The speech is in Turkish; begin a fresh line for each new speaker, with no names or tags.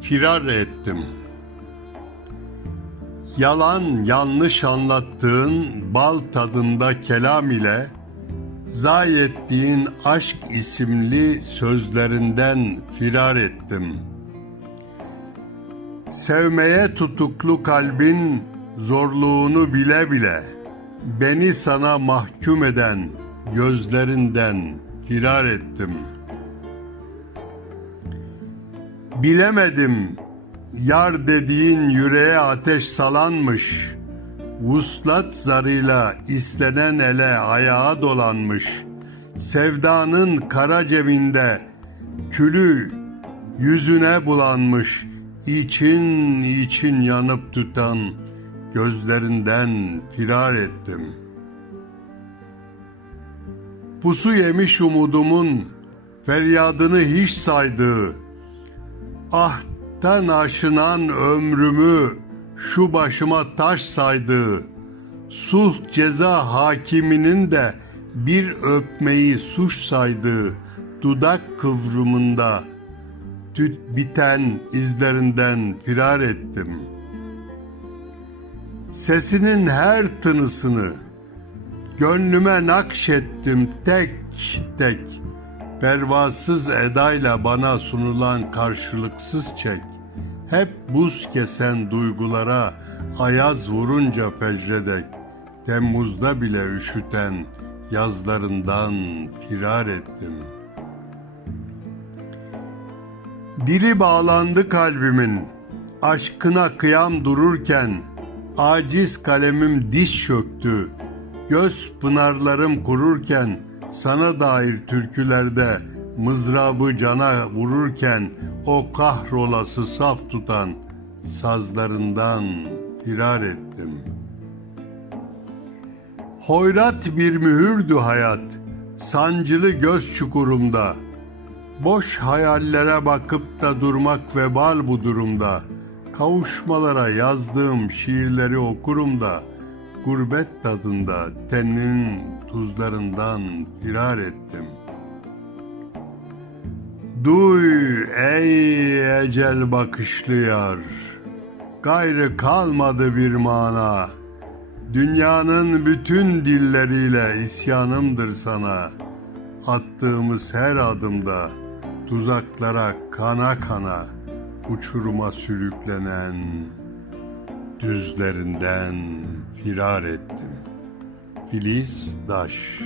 Firar ettim. Yalan yanlış anlattığın bal tadında kelam ile zayi ettiğin aşk isimli sözlerinden firar ettim. Sevmeye tutuklu kalbin zorluğunu bile bile beni sana mahkum eden gözlerinden firar ettim. Bilemedim yar dediğin yüreğe ateş salanmış. Vuslat zarıyla istenen ele ayağa dolanmış. Sevdanın kara cebinde külü yüzüne bulanmış. için için yanıp tutan gözlerinden firar ettim. Pusu yemiş umudumun feryadını hiç saydığı Ahtan aşınan ömrümü şu başıma taş saydığı, sulh ceza hakiminin de bir öpmeyi suç saydığı dudak kıvrımında. Tüt biten izlerinden firar ettim. Sesinin her tınısını gönlüme nakşettim tek tek. Pervasız edayla bana sunulan karşılıksız çek. Hep buz kesen duygulara ayaz vurunca fecredek. Temmuzda bile üşüten yazlarından firar ettim. Dili bağlandı kalbimin, aşkına kıyam dururken, aciz kalemim diş çöktü, göz pınarlarım kururken, sana dair türkülerde mızrabı cana vururken o kahrolası saf tutan sazlarından firar ettim. Hoyrat bir mühürdü hayat, sancılı göz çukurumda. Boş hayallere bakıp da durmak vebal bu durumda. Kavuşmalara yazdığım şiirleri okurum da gurbet tadında teninin tuzlarından firar ettim. Duy ey ecel bakışlı yar, gayrı kalmadı bir mana. Dünyanın bütün dilleriyle isyanımdır sana. Attığımız her adımda tuzaklara kana kana uçuruma sürüklenen düzlerinden firar ettim. Filiz Daş